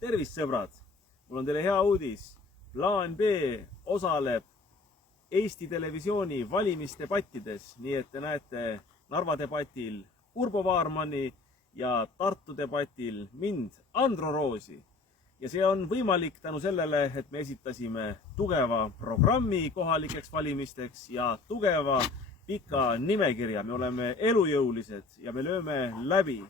Tervist, sõbrad! Mul on teile hea uudis. Plaan B osaleb Eesti Televisiooni valimisdebattides, nii et te näete Narva debatil Urbo Vaarmani ja Tartu debatil mind, Andro Roosi. Ja see on võimalik tänu sellele, et me esitasime tugeva programmi kohalikeks valimisteks ja tugeva pika nimekirja. Me oleme elujõulised ja me lööme läbi.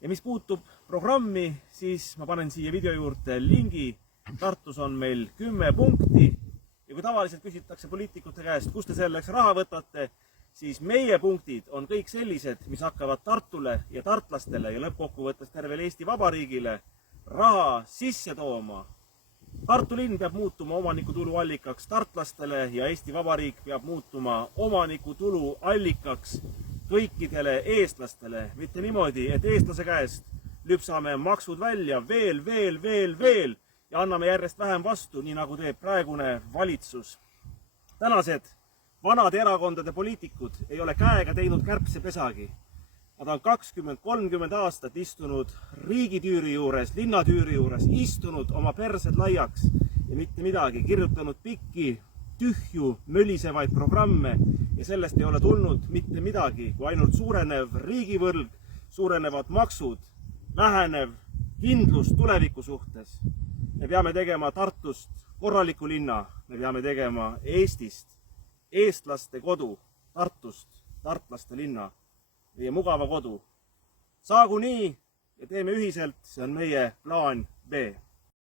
Ja mis puutub programmi, siis ma panen siia video juurde lingi. Tartus on meil 10 punkti ja kui tavaliselt küsitakse poliitikute käest, kust te selleks raha võtate, siis meie punktid on kõik sellised, mis hakkavad Tartule ja tartlastele ja lõppkokkuvõttes tervele Eesti Vabariigile raha sisse tooma. Tartu linn peab muutuma omanikutulu allikaks tartlastele ja Eesti Vabariik peab muutuma omanikutulu allikaks kõikidele eestlastele. Mitte niimoodi, et eestlase käest lüpsame maksud välja veel ja anname järjest vähem vastu, nii nagu teeb praegune valitsus. Tänased vanad erakondade poliitikud ei ole käega teinud kärbsepesagi. Nad on 20-30 aastat istunud riigitüüri juures, linnatüüri juures, istunud oma persed laiaks ja mitte midagi, kirjutanud pikki, tühju, mölisevaid programme ja sellest ei ole tulnud mitte midagi, kui ainult suurenev riigivõlg, suurenevad maksud, vähenev kindlus tuleviku suhtes. Me peame tegema Tartust korraliku linna, me peame tegema Eestist eestlaste kodu, Tartust tartlaste linna. Meie mugava kodu. Saagu nii ja teeme ühiselt, see on meie plaan B.